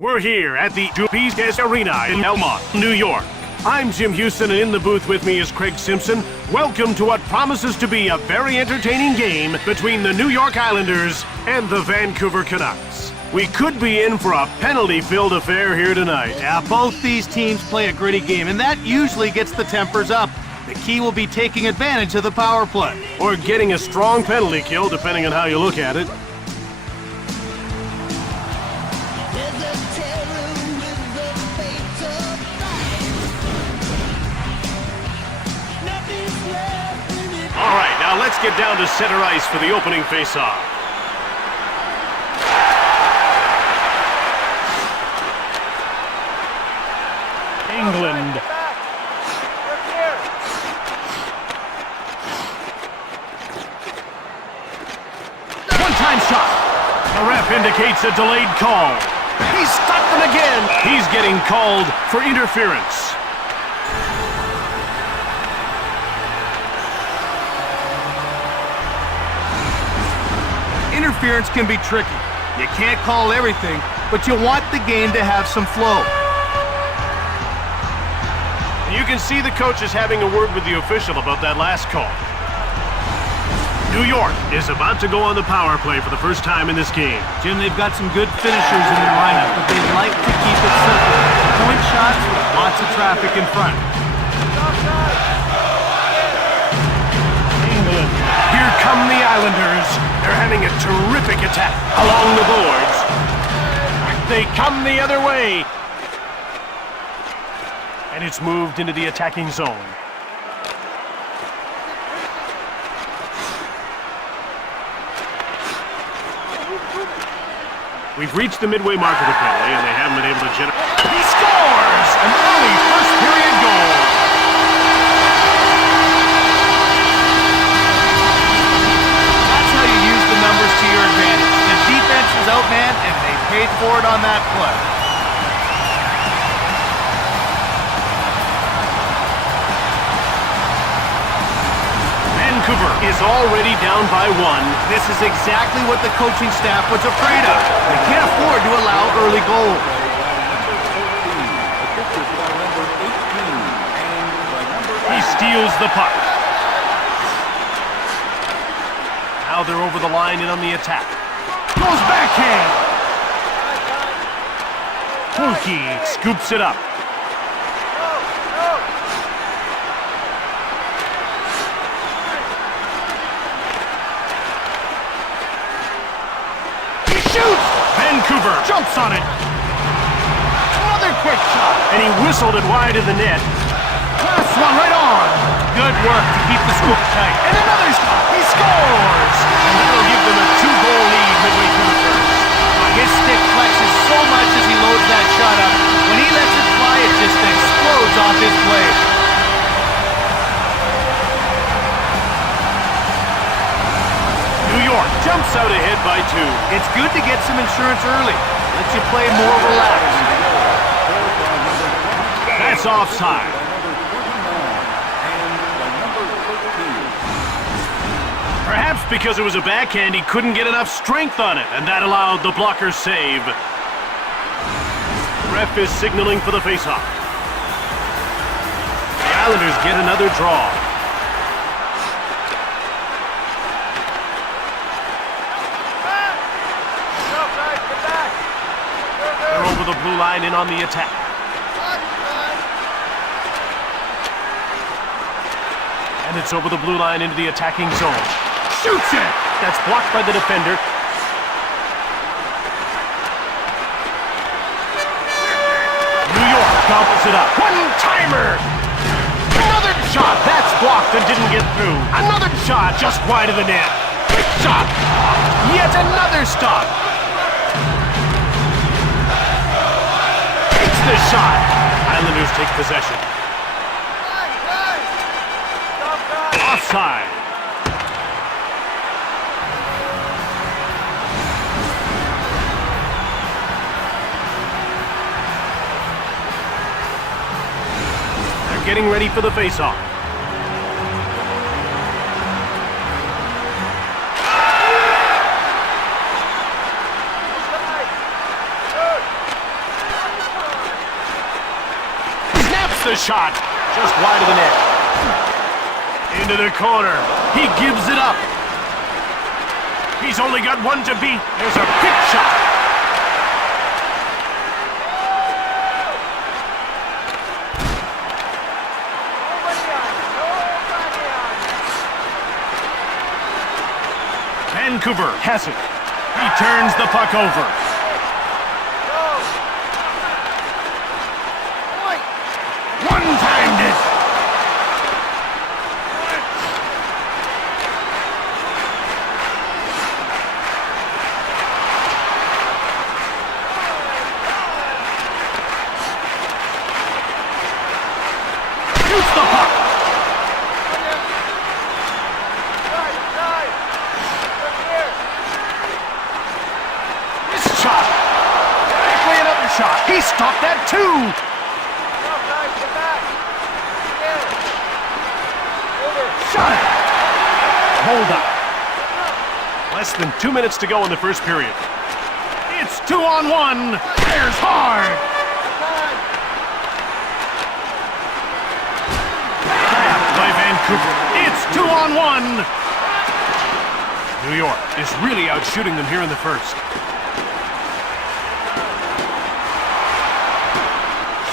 We're here at the Jubilees Arena in Elmont, New York. I'm Jim Houston, and in the booth with me is Craig Simpson. Welcome to what promises to be a very entertaining game between the New York Islanders and the Vancouver Canucks. We could be in for a penalty-filled affair here tonight. Yeah, both these teams play a gritty game, and that usually gets the tempers up. The key will be taking advantage of the power play. Or getting a strong penalty kill, depending on how you look at it. All right, now let's get down to center ice for the opening faceoff. England. One-time shot. The ref indicates a delayed call. He's stopped them again. He's getting called for interference. Interference can be tricky. You can't call everything, but you want the game to have some flow. You can see the coach is having a word with the official about that last call. New York is about to go on the power play for the first time in this game. Jim, they've got some good finishers in their lineup, but they like to keep it simple. Point shots with lots of traffic in front. England. Here come the Islanders. They're having a terrific attack along the boards. They come the other way. And it's moved into the attacking zone. We've reached the midway mark of the penalty, and they haven't been able to generate. He scores! An early first period goal. That's how you use the numbers to your advantage. The defense was outmanned, and they paid for it on that play. Vancouver is already down by one. This is exactly what the coaching staff was afraid of. They can't afford to allow early goals. He steals the puck. Now they're over the line and on the attack. Goes backhand. Pookie scoops it up. Shoots! Vancouver jumps on it. Another quick shot. And he whistled it wide of the net. Last one right on. Good work to keep the scoop tight. And another shot. He scores! And that'll give them a 2-goal lead midway through the first. His stick flexes so much as he loads that shot up. When he lets it fly, it just explodes off his blade. New York jumps out ahead by 2. It's good to get some insurance early. Lets you play more relaxed. That's offside. Perhaps because it was a backhand, he couldn't get enough strength on it, and that allowed the blocker's save. The ref is signaling for the faceoff. The Islanders get another draw. They're over the blue line and on the attack. And it's over the blue line into the attacking zone. Shoots it! That's blocked by the defender. New York gobbles it up. One-timer! Another shot! That's blocked and didn't get through. Another shot just wide of the net. Quick shot! Yet another stop! Takes the shot! Islanders take possession. Offside. They're getting ready for the face-off. Shoots the shot. Just wide of the net. Into the corner. He gives it up. He's only got one to beat. There's a quick shot. Vancouver has it. He turns the puck over. One-timed it. Shoots the puck. Shot. He stopped that too. Shot it. Hold up. Less than 2 minutes to go in the first period. It's 2-on-1. Fires hard. Grabbed by Vancouver. It's 2-on-1. New York is really out shooting them here in the first.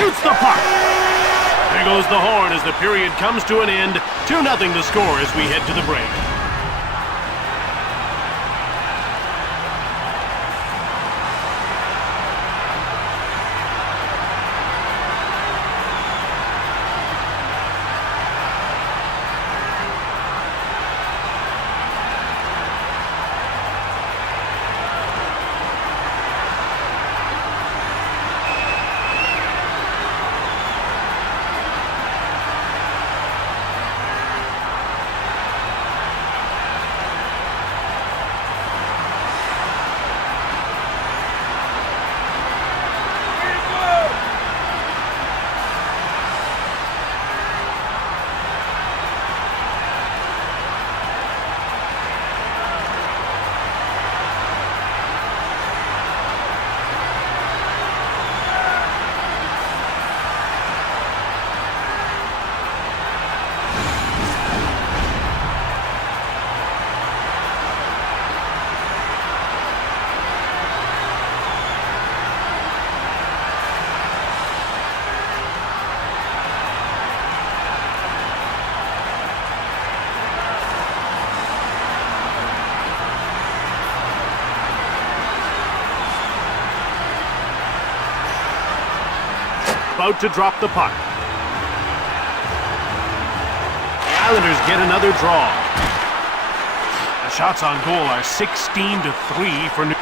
Shoots the puck. There goes the horn as the period comes to an end. 2-0 the score as we head to the break. About to drop the puck. The Islanders get another draw. The shots on goal are 16-3 for New York.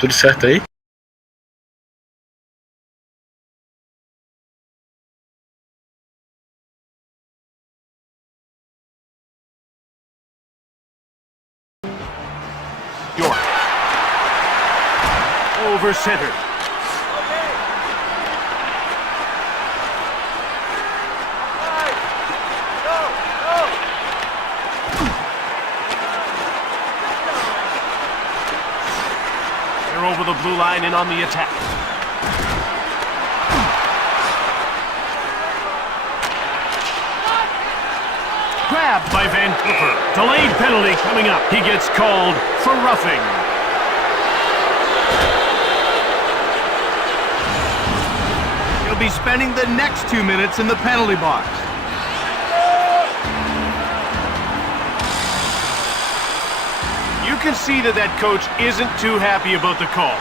Tudo certo aí? York. Over center. They're over the blue line and on the attack. Grabbed by Vancouver. Delayed penalty coming up. He gets called for roughing. He'll be spending the next 2 minutes in the penalty box. You can see that coach isn't too happy about the call.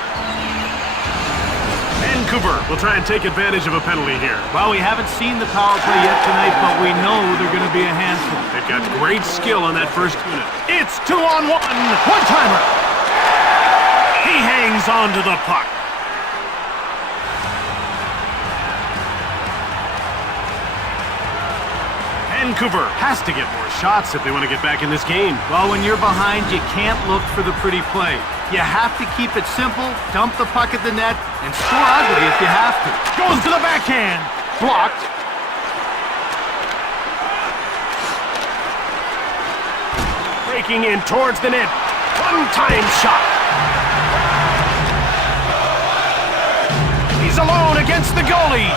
Vancouver will try and take advantage of a penalty here. Well, we haven't seen the power play yet tonight, but we know they're going to be a handful. They've got great skill on that first unit. It's 2-on-1. One-timer. He hangs on to the puck. Vancouver has to get more shots if they want to get back in this game. Well, when you're behind, you can't look for the pretty play. You have to keep it simple, dump the puck at the net, and score ugly if you have to. Goes to the backhand. Blocked. breaking in towards the net. One-time shot. He's alone against the goalie.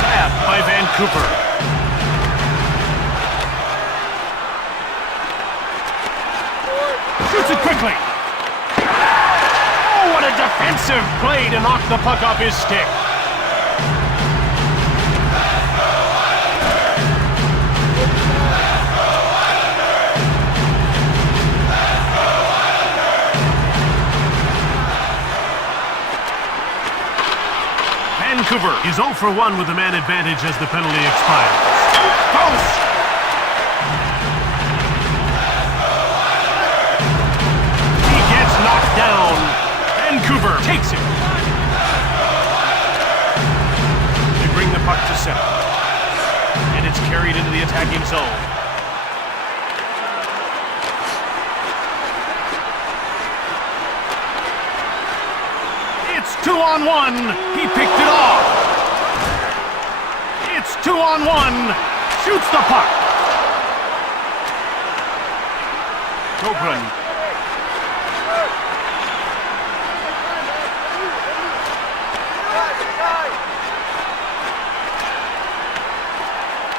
Tapped by Vancouver. Shoots it quickly. Oh, what a defensive play to knock the puck off his stick. Vancouver is 0 for 1 with the man advantage as the penalty expires. Post! He gets knocked down. Vancouver takes it. They bring the puck to center. And it's carried into the attacking zone. It's 2-on-1. He picked it off. It's 2-on-1. Shoots the puck. Cobran.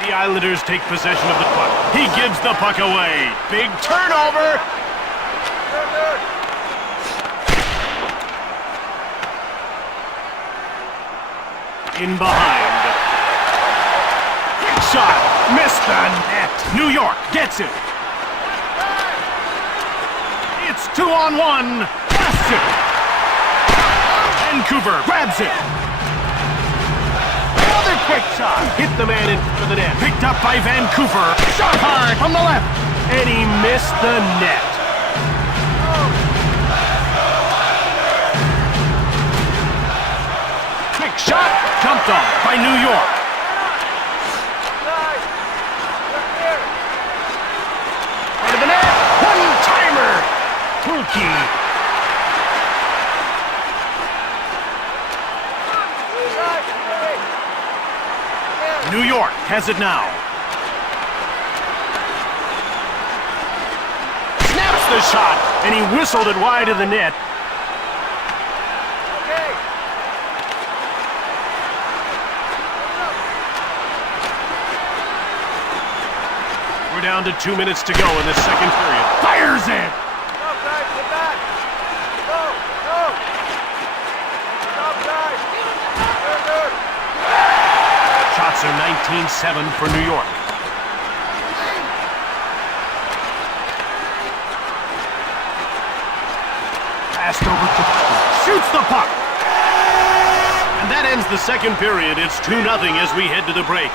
The Islanders take possession of the puck. He gives the puck away. Big turnover. In behind. Quick shot. Missed the net. New York gets it. It's 2-on-1. Blasts it. Vancouver grabs it. Another quick shot. Hit the man in front of the net. Picked up by Vancouver. Shot hard from the left. And he missed the net. Quick shot. Jumped off by New York. Into the net. One-timer. Pulkey. New York has it now. Snaps the shot, and he whistled it wide of the net. We're down to 2 minutes to go in this second period. Fires it! Shots are 19-7 for New York. Passed over to shoots the puck. And that ends the second period. It's 2-0 as we head to the break.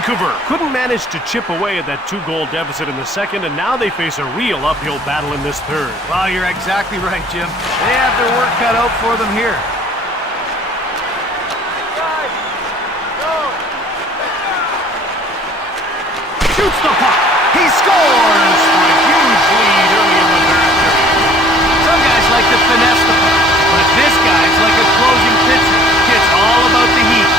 Vancouver couldn't manage to chip away at that 2-goal deficit in the second, and now they face a real uphill battle in this third. Well, you're exactly right, Jim. They have their work cut out for them here. Shoots the puck. He scores for a huge lead early in the third period. Some guys like to finesse the puck, but this guy's like a closing pitcher. It's all about the heat.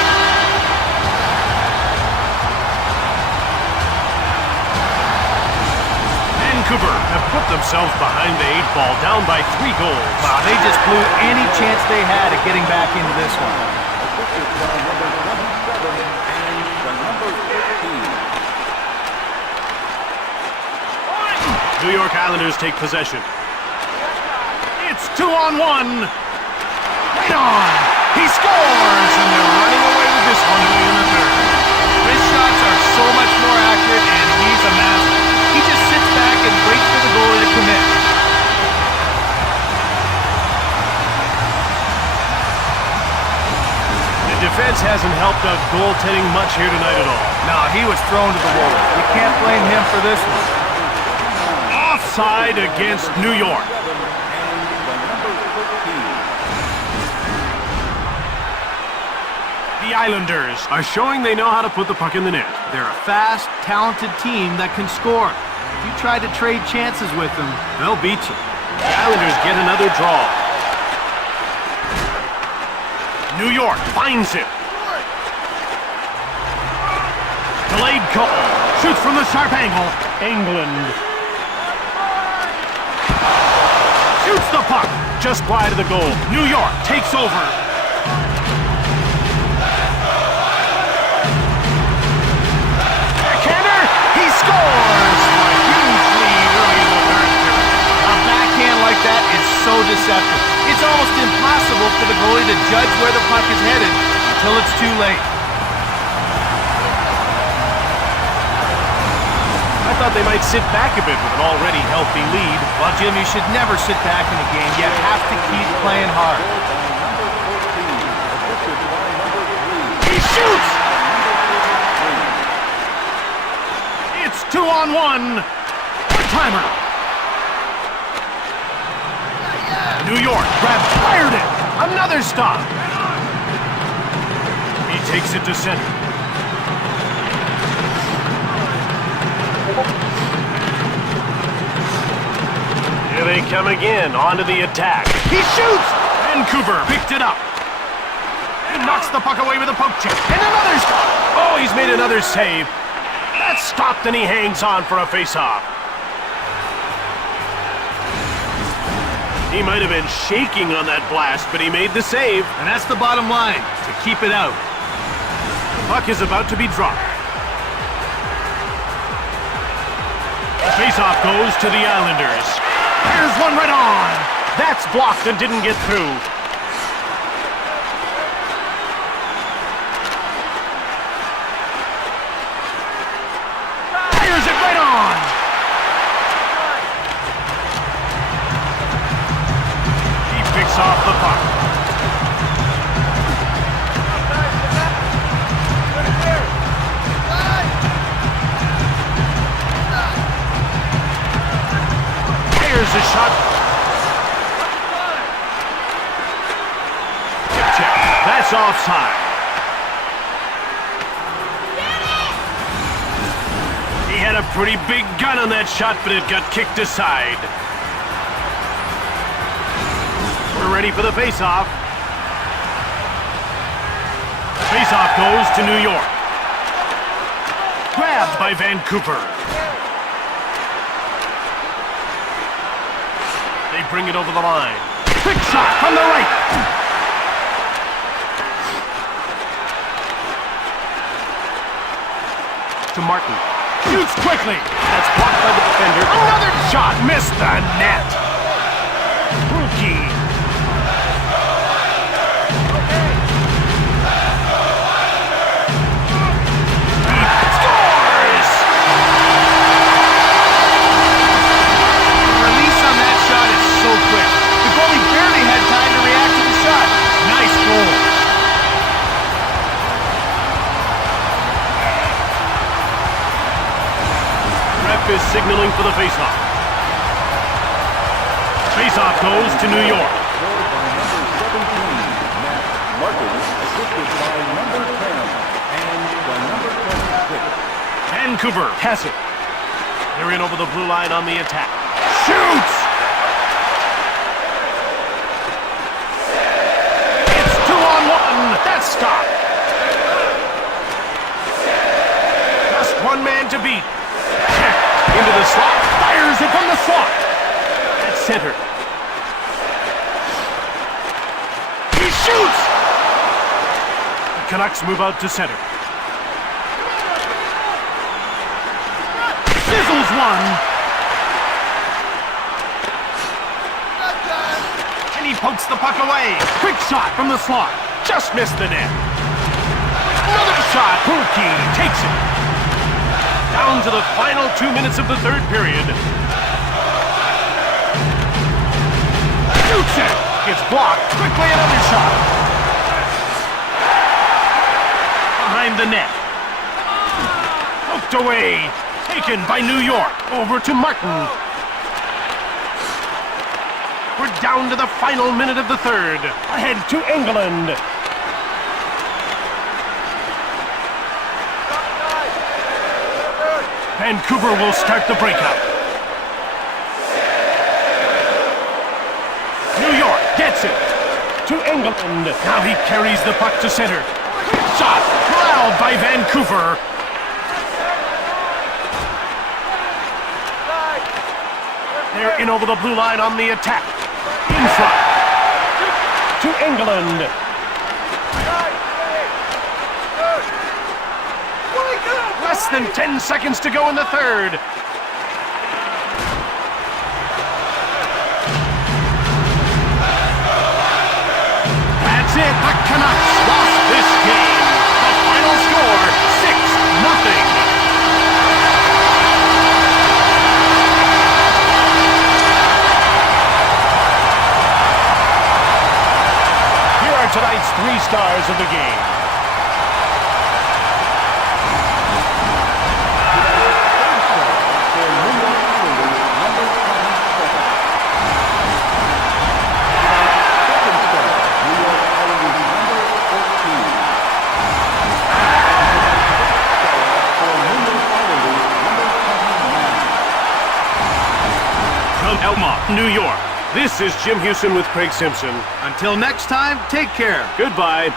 Vancouver have put themselves behind the 8-ball, down by 3 goals. Wow, they just blew any chance they had at getting back into this one. New York Islanders take possession. It's 2-on-1. Right on. He scores, and they're running away with this one in the third. His shots are so much more accurate, and he's a master. He just sits back and waits for the goalie to commit. The defense hasn't helped out goaltending much here tonight at all. No, he was thrown to the wall. You can't blame him for this one. Offside against New York. The Islanders are showing they know how to put the puck in the net. They're a fast, talented team that can score. If you try to trade chances with them, they'll beat you. The Islanders get another draw. New York finds it. Delayed call. Shoots from the sharp angle. England. Shoots the puck. Just wide of the goal. New York takes over. Backhander. He scores. A huge lead early in the third period. A backhand like that is so deceptive. It's almost impossible for the goalie to judge where the puck is headed until it's too late. I thought they might sit back a bit with an already healthy lead. Well, Jim, you should never sit back in a game. You have to keep playing hard. He shoots! It's 2-on-1. Timer. New York fired it. Another stop. He takes it to center. Here they come again, onto the attack. He shoots! Vancouver picked it up. He knocks the puck away with a poke check. And another stop. Oh, he's made another save. That's stopped and he hangs on for a face-off. He might have been shaking on that blast, but he made the save. And that's the bottom line, to keep it out. The puck is about to be dropped. The face-off goes to the Islanders. Here's one right on. That's blocked and didn't get through. Fires it right on. He picks off the puck. Here's a shot. Tip check. That's offside. He had a pretty big gun on that shot, but it got kicked aside. We're ready for the face-off. Face-off goes to New York. Grabbed by Vancouver. They bring it over the line. Quick shot from the right. To Martin. Shoots quickly. That's blocked by the defender. Another shot. Missed the net. Rookie. He scores! The release on that shot is so quick. The goalie barely had time to react to the shot. Nice goal. Ref is signaling for the faceoff. Faceoff goes to New York. Vancouver has it. They're in over the blue line on the attack. Shoots! It's 2-on-1. That's stopped. Just one man to beat. Into the slot. Fires it from the slot. At center. He shoots! The Canucks move out to center. Sizzles one. pokes the puck away. Quick shot from the slot. Just missed the net. Another shot. Pulkey takes it. Down to the final 2 minutes of the third period. Shoots it. It's blocked. Quickly another shot. Behind the net. Poked away. Taken by New York. Over to Martin. We're down to the final minute of the third. Ahead to England. Vancouver will start the breakup. New York gets it. To England. Now he carries the puck to center. Shot. Corralled by Vancouver. They're in over the blue line on the attack. In front. To England. Less than 10 seconds to go in the third. That's it. The Canucks lost this game. The final score, 6-0. Tonight's 3 stars of the game. From Elmont, New York. This is Jim Houston with Craig Simpson. Until next time, take care. Goodbye.